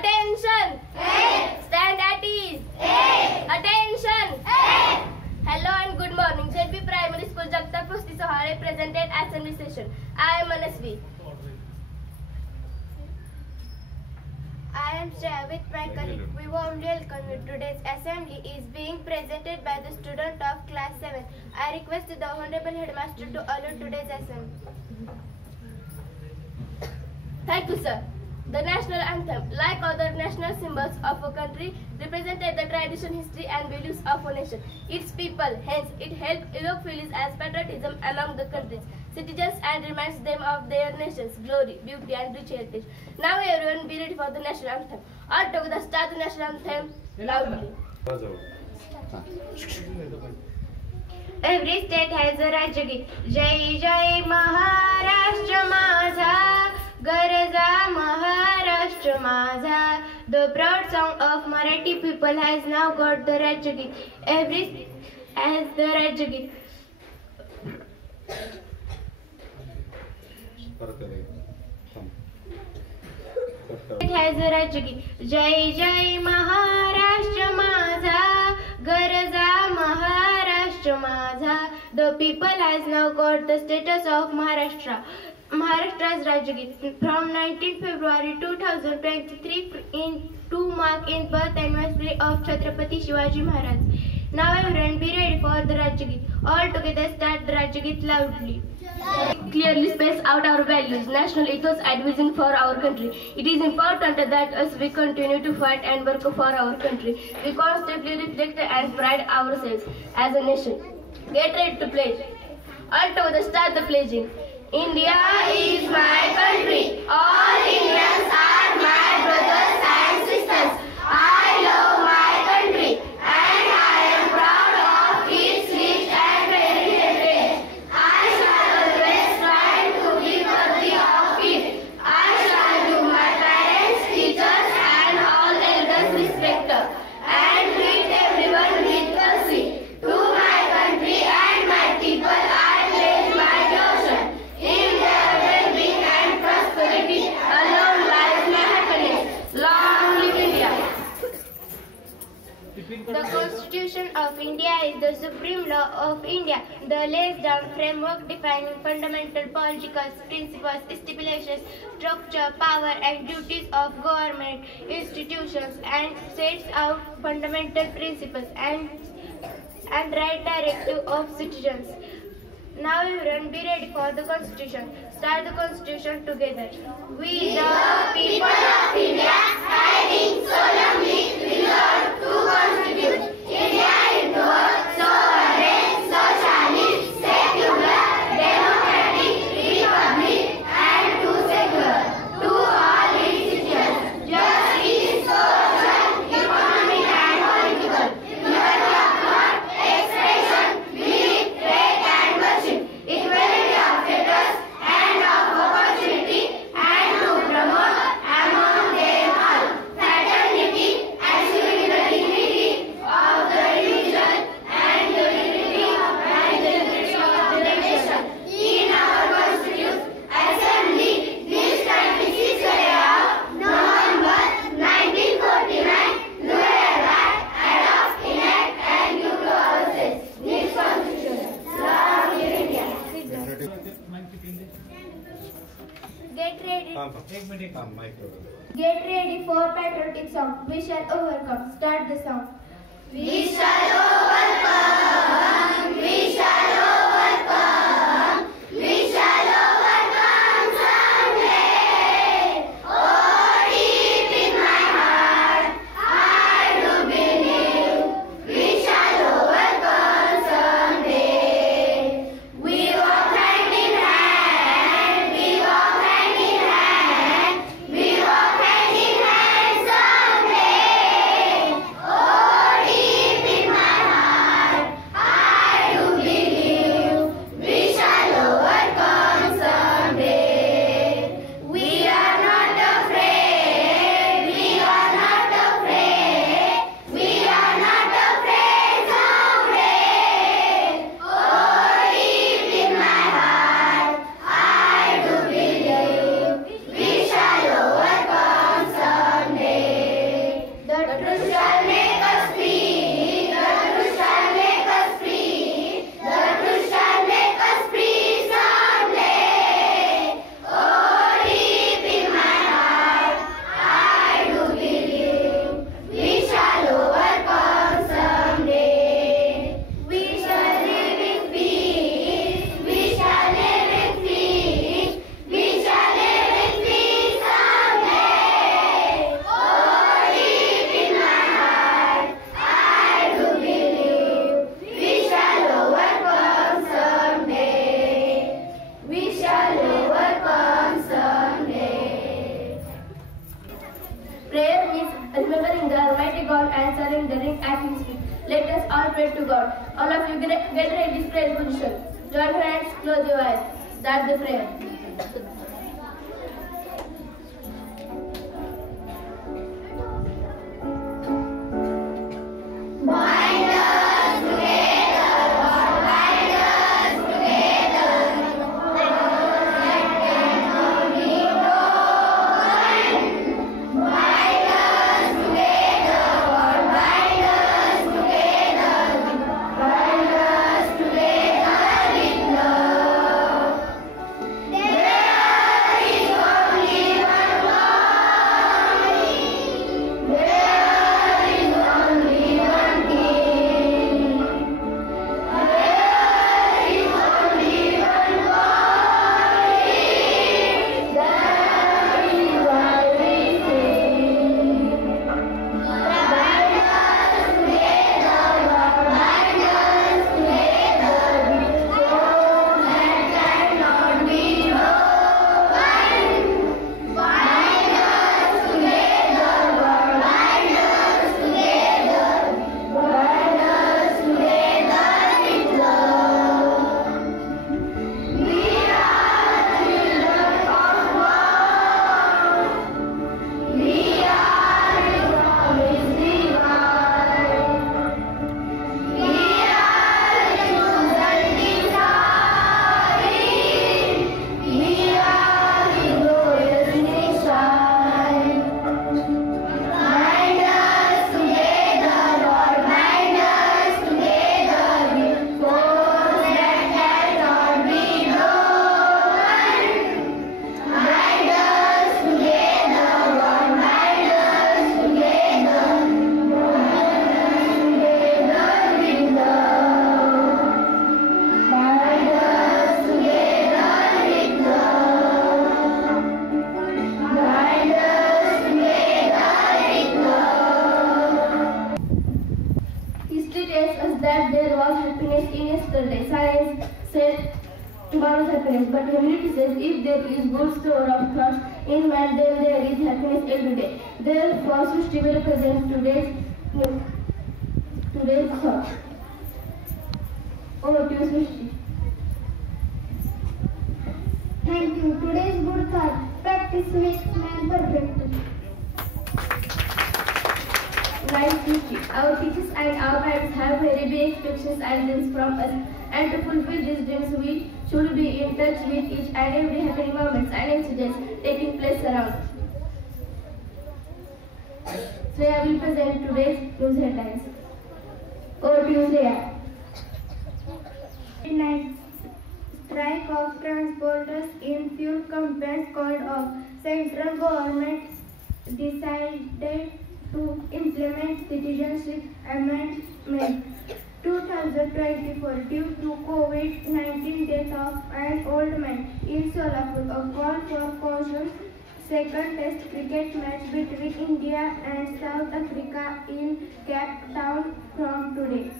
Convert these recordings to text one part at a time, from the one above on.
Attention! Stand at ease. Attention! Hello and good morning. JP Primary School, Jagtar Pusti Sohare presented assembly session. I am Manasvi. I am Shreya with my colleague. We warmly welcome you. Today's assembly is being presented by the student of class 7. I request the Honorable Headmaster to allow today's assembly. Thank you, sir. The national anthem, like other national symbols of a country, represented the tradition, history and values of a nation. Its people, hence, it helped evoke feelings as patriotism among the country's citizens and reminds them of their nation's glory, beauty and rich heritage. Now everyone be ready for the national anthem. All together start the national anthem loudly. Every state has a Rajagit. Jai Jai Maharashtra माझा, Garza Maharashtra माझा. The proud song of Marathi people has now got the Rajagit. Every state has the Rajagit. It has a Rajagit. Jai Jai Maharashtra माझा, Garza Maharashtra माझा. The people has now got the status of Maharashtra. Maharashtra's Rajagit from 19 February 2023 to mark in birth anniversary of Chhatrapati Shivaji Maharaj. Now everyone be ready for the Rajagit. All together start the Rajagit loudly. Clearly spells out our values, national ethos and vision for our country. It is important that as we continue to fight and work for our country, we constantly reflect and pride ourselves as a nation. Get ready to pledge. All together start the pledging. India is my country. All Indians are my brothers and sisters. I love my country and I am proud of its rich and varied heritage. I shall always strive to be worthy of it. I shall do my parents, teachers and all elders respect and treat everyone with mercy. To my country and my people I pledge my devotion. In their well-being and prosperity, alone lies my happiness. Long live India! The Constitution of India is the supreme law of India. The lays down framework defining fundamental political principles, stipulations, structure, power and duties of government institutions and sets out fundamental principles and right directive of citizens. Now everyone be ready for the Constitution. Start the Constitution together. We the people of India, having solemnly resolved to constitute India into a sovereign, socialist, secular, democratic republic and to secure to all its citizens justice, social, economic and political, liberty of thought, expression, belief, faith and worship, equality of status and of opportunity, and to promote among them all fraternity and civil dignity of the religion and the unity of the nation. In our Constitution Assembly, this 26th day of November 1949, we adopt, enact and give to ourselves this Constitution. Long live India! Get ready for patriotic song. We shall overcome. Start the song. We shall overcome. We shall overcome. We shall overcome someday. Oh, deep in my heart, I do believe we shall overcome someday. We walk hand in hand. We walk hand in hand. We walk hand in hand someday. Oh, deep in my heart. Prayer means remembering the Almighty God and surrendering at His feet. Let us all pray to God. All of you get ready this prayer position. Join hands, close your eyes. Start the prayer. That there was happiness in yesterday. Science said tomorrow's happiness, but humanity says if there is good store of thoughts in man, then there is happiness every day. Therefore, Srishti will present today's thought. Over to you, Srishti. Thank you. Today's good thought. Practice makes man perfect. Nice Srishti. Our teachers and our parents have very big expectations and dreams from us. And to fulfill these dreams, we should be in touch with each and every happening moments and incidents taking place around. Shreya will present today's news headlines. Over to you, Shreya. Night strike of transporters in fuel companies called off. Central government decided to implement Citizenship Amendment 2024 due to COVID-19 death of an old man in Solapur. A call for caution. Second test cricket match between India and South Africa in Cape Town from today.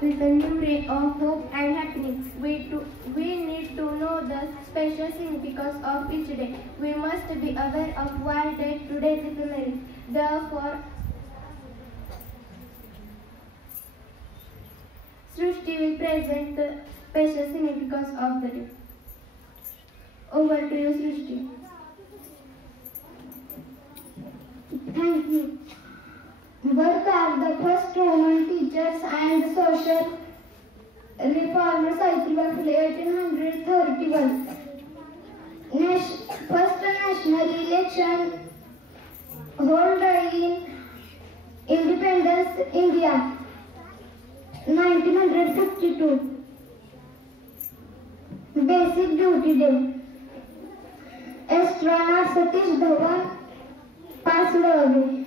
With a new ray of hope and happiness, we need to know the special significance of each day. We must be aware of why day today is memory. Therefore, Srishti will present the special significance of the day. Over to you, Srishti. Thank you. Birth of the first Roman teachers and social reformers cycle of 1831. First national election held in Independence India 1952. Basic Duty Day. Astronaut Satish Dhawan passed away.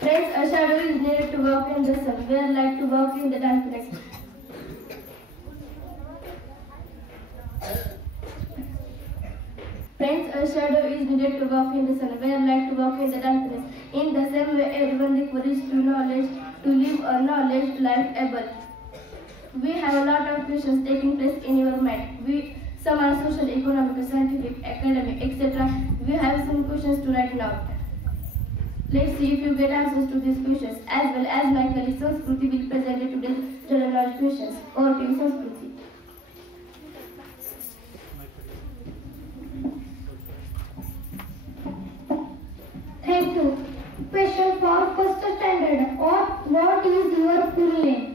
Friends, a shadow is needed to walk in the sun, where light to walk in the darkness. Friends, a shadow is needed to walk in the sun, where light to walk in the darkness. In the same way, everyone requires to knowledge to live a knowledge life able. We have a lot of questions taking place in your mind. Some are social, economic, scientific, academic. Let's see if you get answers to these questions. As well as my colleague Sanskruti will present today's general knowledge questions. Over to you, Sanskruti. Thank you. Question for first standard. What is your full name?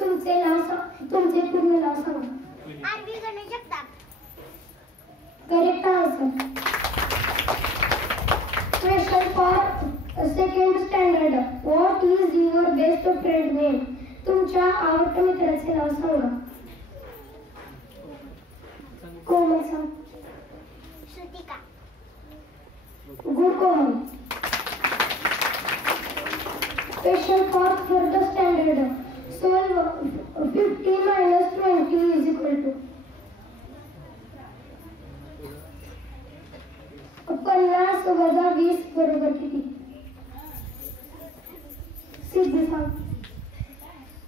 तुमचे पूर्ण नाव सांगा. Aarvi Ganesh Jagtap. Correct answer. Question for second standard. What is your best friend name? तुमच्या आवडत्या मित्राचे नाव सांगा. कोमल सांग. Shrutika. Good Komal. Question for third standard. Solve 50 minus 20 is equal to 50 वजा 20 बरोबर किती? सिद्धी सांग.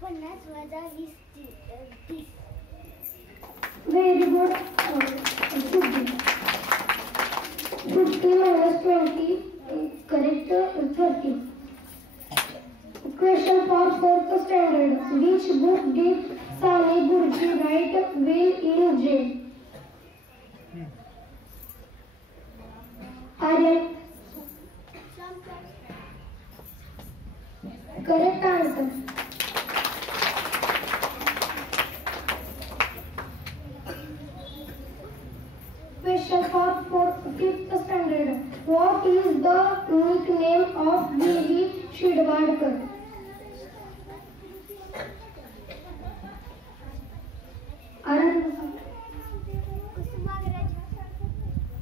50 वजा 20. Very good. Siddhi. 50 minus 20 correct 30. Question for fourth standard. Which book did Sani Gurji write while in jail? Aryan. Correct answer. Question for fifth standard. What is the nickname of B.V. Shidwadkar? Anand.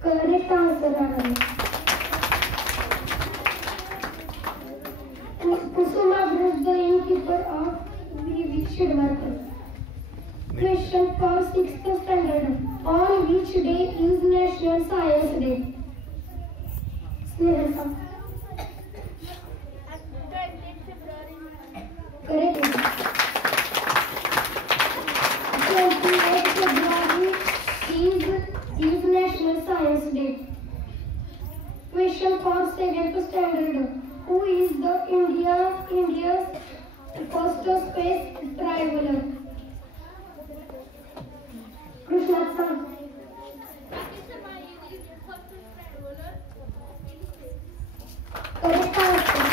Correct answer, Anand. Kusumagraj, the innkeeper of B.V. Shidwadkar. Question for sixth standard. On which day is National Science Day? Snehal Sam. 20 February. Correct. 28 February is National Science Day. Question for seventh standard. Who is the India's first space traveler? Krishna Sam. Correct answer.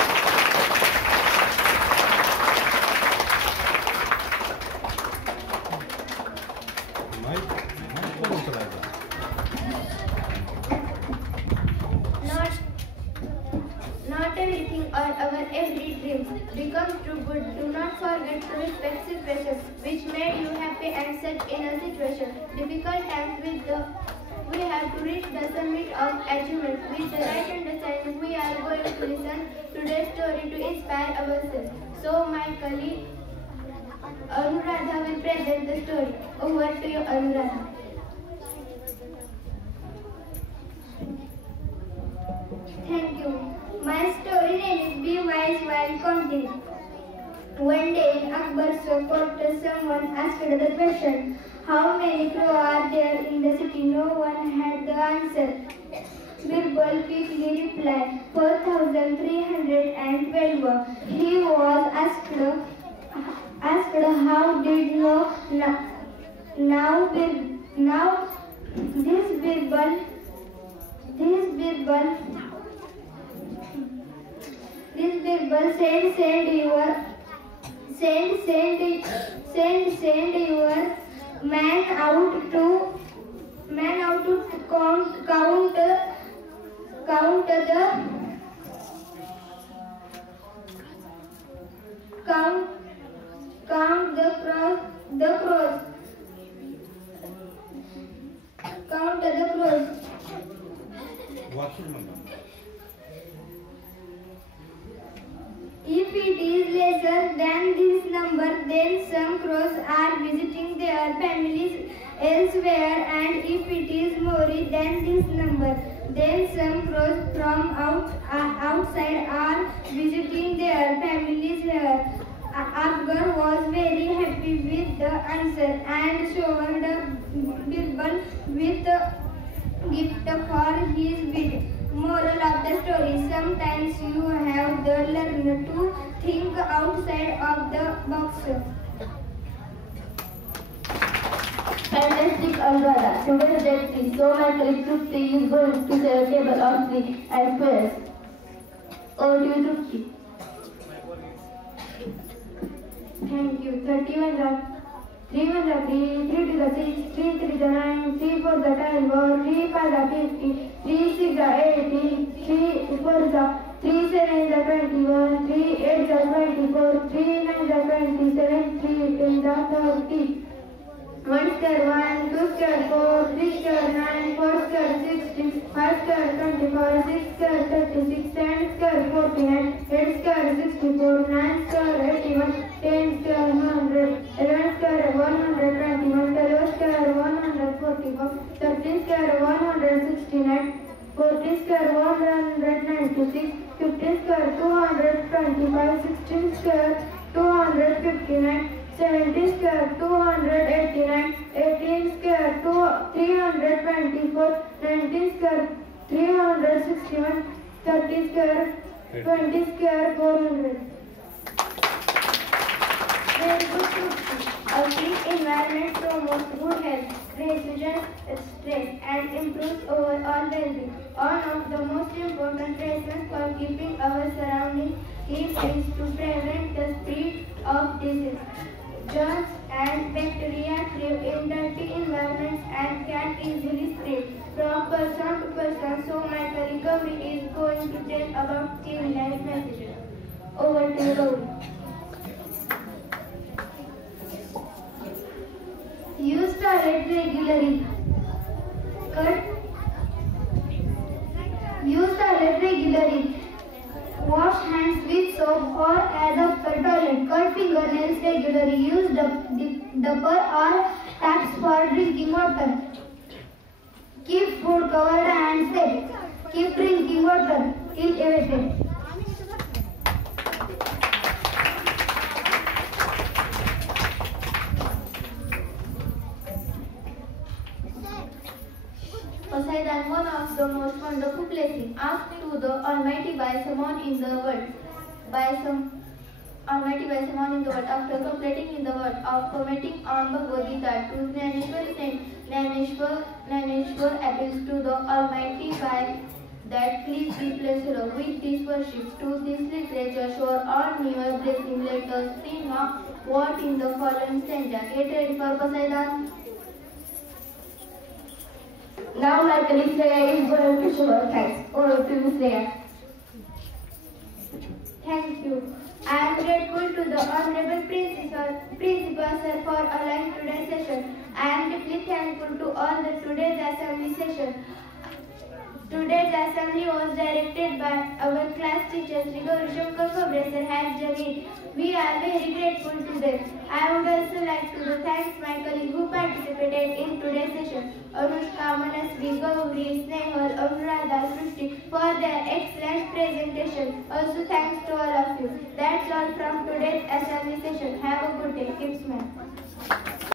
Not everything or our every dreams becomes true, but do not forget to respect situations which made you happy and set in a situation. Difficult times we have to reach the summit of achievement. With the right understanding, we are going to listen to today's story to inspire ourselves. So my colleague Anuradha will present the story. Over to you, Anuradha. Thank you. My story name is Be Wise While Counting. One day in Akbar's court, someone asked the question, how many crows are there in the city? No one had the answer. Birbal quickly replied, 4,312. He was asked how did know now this Birbal send your man out to count the crows. Count the crows. If it is lesser than this number, then some crows are visiting their families elsewhere, and if it is more than this number, then some crows from outside are visiting their families here. Akbar was very happy with the answer and showered Birbal with a gift for his wit. Moral of the story. stories. Sometimes you have to learn to think outside of the box. Fantastic Alvara. Today's date is so Michael Trupti is going to say a table of three and squares. Over to you, Trupti. Thank you. 31 the 3 1 the 3, 3 to the 6, 3 3 the 9, 3 4 the 10, 3 5 the 50, 3 6 the 80, 3 4 the 3 7 the 21, 3 8 the 24, 3 9 the 27, 3 10 the 30. 1 square 1, 2 square 4, 3 square 9, 4 square 16, 5 square 25, 6 square 36, 7 square 49, 8 square 64, 9 square 81, 10 square 100, 11 square 121, 12 square 144, 13 square 169, 14 square 196, 15 square 225, 16 square 259, 17 square 289, 18 square 324, 19 square 361, 30 square 20 square 400. Very good. A clean environment promotes good health, reduces stress, and improves overall well-being. One of the most important reasons for keeping our surroundings clean is to prevent the spread of disease. Germs and bacteria thrive in dirty environments and can easily spread from person to person. So my recovery is going to tell about cleanliness messages. Over to you, Gauri. Use toilet regularly. Use toilet regularly. Wash hands with soap or as after toilet. Cut fingernails regularly. Use dipper or taps for drinking water. Keep food covered and safe. Keep drinking water till evaporated. Poseidon, one of the most wonderful blessings asked to the Almighty by someone in the world. After completing in the world of commenting on Bhagavad Gita to Jnaneshwar Saint Jnaneshwar appeals to the Almighty by that please be pleased with these worships to this literature sure on your blessing. Let us see now what in the following stanza. Get ready for Poseidon. Now my colleague Shreya is going to show her thanks. Over to you, Shreya. Thank you. I am grateful to the Honorable Principal Sir for allowing today's session. I am deeply thankful to all the today's assembly session. Today's assembly was directed by our class teacher Sri Gauri Shankar Professor has done it. We are very grateful to them. I would also like to thank my colleagues who participated in today's session. Anushka, Manasvi, Gauri, Snehal, Anuradha, Srushti for their excellent presentation. Also thanks to all of you. That's all from today's assembly session. Have a good day. Keep smiling.